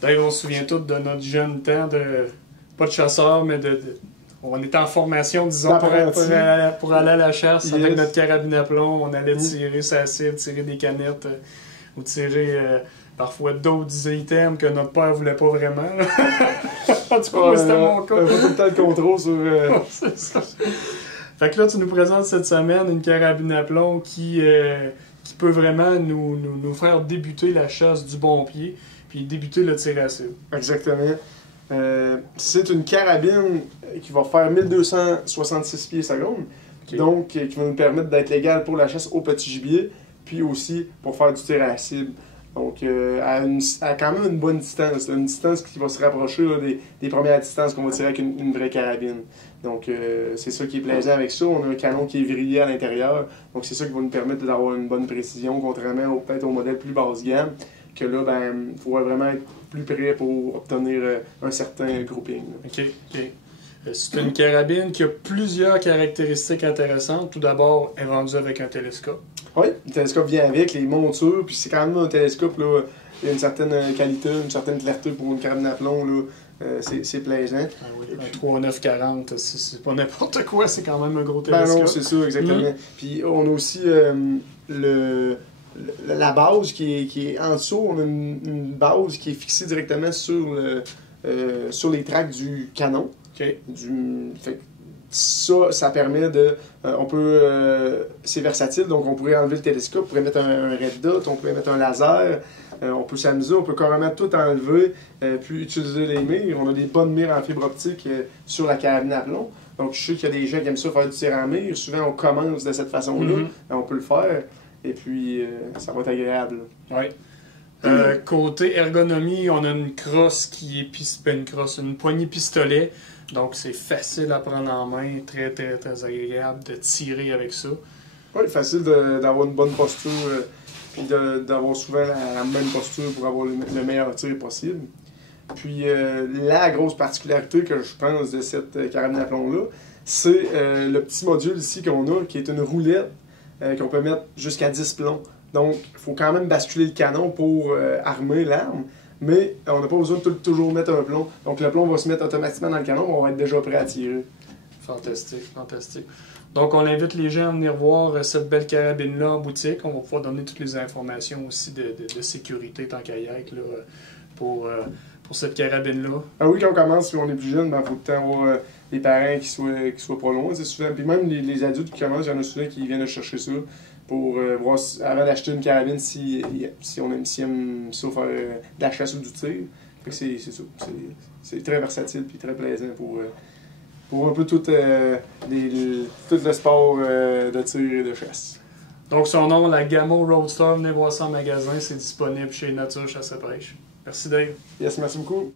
D'ailleurs, on se souvient tous de notre jeune temps pas de chasseur, mais on était en formation, disons, pour aller à la chasse avec notre carabine à plomb. On allait tirer sa cible, tirer des canettes ou tirer parfois d'autres items que notre père voulait pas vraiment. En tout cas, c'était mon cas. Tout le temps de contrôle sur... C'est ça. Fait que là, tu nous présentes cette semaine une carabine à plomb qui peut vraiment nous faire débuter la chasse du bon pied, puis débuter le tir à cible. Exactement. C'est une carabine qui va faire 1266 pieds secondes, okay. Donc qui va nous permettre d'être légal pour la chasse au petit gibier, puis aussi pour faire du tir à cible. Donc, à quand même une bonne distance, une distance qui va se rapprocher là, des premières distances qu'on va tirer avec une vraie carabine. Donc, c'est ça qui est plaisant avec ça. On a un canon qui est vrillé à l'intérieur, donc c'est ça qui va nous permettre d'avoir une bonne précision, contrairement peut-être au modèle plus basse gamme, que là, ben, il faut vraiment être plus près pour obtenir un certain grouping. OK. C'est une carabine qui a plusieurs caractéristiques intéressantes. Tout d'abord, elle est vendue avec un télescope. Oui, le télescope vient avec, les montures, puis c'est quand même un télescope, là, il y a une certaine qualité, une certaine clarté pour une carabine à plomb, là, c'est plaisant. Ah oui, un 3940, c'est pas n'importe quoi, c'est quand même un gros télescope. Ben non, c'est ça, exactement. Puis on a aussi la base qui est en dessous, on a une base qui est fixée directement sur les tracks du canon. Okay. Ça permet de... c'est versatile, donc on pourrait enlever le télescope, on pourrait mettre un red dot, on pourrait mettre un laser, on peut s'amuser, on peut carrément tout enlever, puis utiliser les mires. On a des bonnes mires en fibre optique sur la carabine à plomb. Donc je sais qu'il y a des gens qui aiment ça faire du tir en mire. Souvent on commence de cette façon-là, on peut le faire, et puis ça va être agréable. Oui. Côté ergonomie, on a une crosse qui est une poignée pistolet. Donc c'est facile à prendre en main, très agréable de tirer avec ça. Oui, facile d'avoir une bonne posture, puis d'avoir souvent la même posture pour avoir le meilleur tir possible. Puis la grosse particularité que je pense de cette carabine à plomb-là, c'est le petit module ici qu'on a, qui est une roulette qu'on peut mettre jusqu'à 10 plombs. Donc, il faut quand même basculer le canon pour armer l'arme, mais on n'a pas besoin de toujours mettre un plomb. Donc, le plomb va se mettre automatiquement dans le canon, on va être déjà prêt à tirer. Fantastique, fantastique. Donc, on invite les gens à venir voir cette belle carabine-là en boutique. On va pouvoir donner toutes les informations aussi de sécurité, tant qu'à y être, là, pour cette carabine-là. Ah oui, quand on commence, si on est plus jeune, il faut tout le temps avoir les parents qui soient pas loin. Souvent. Puis même les adultes qui commencent, il y en a souvent qui viennent chercher ça pour voir, avant d'acheter une carabine, si on aime ça faire de la chasse ou du tir. C'est ça. C'est très versatile et très plaisant pour un peu tout le sport de tir et de chasse. Donc son nom, la Gamo Roadster, venez voir ça en magasin, c'est disponible chez Nature Chasse et Pêche. Merci Dave. Yes, merci beaucoup.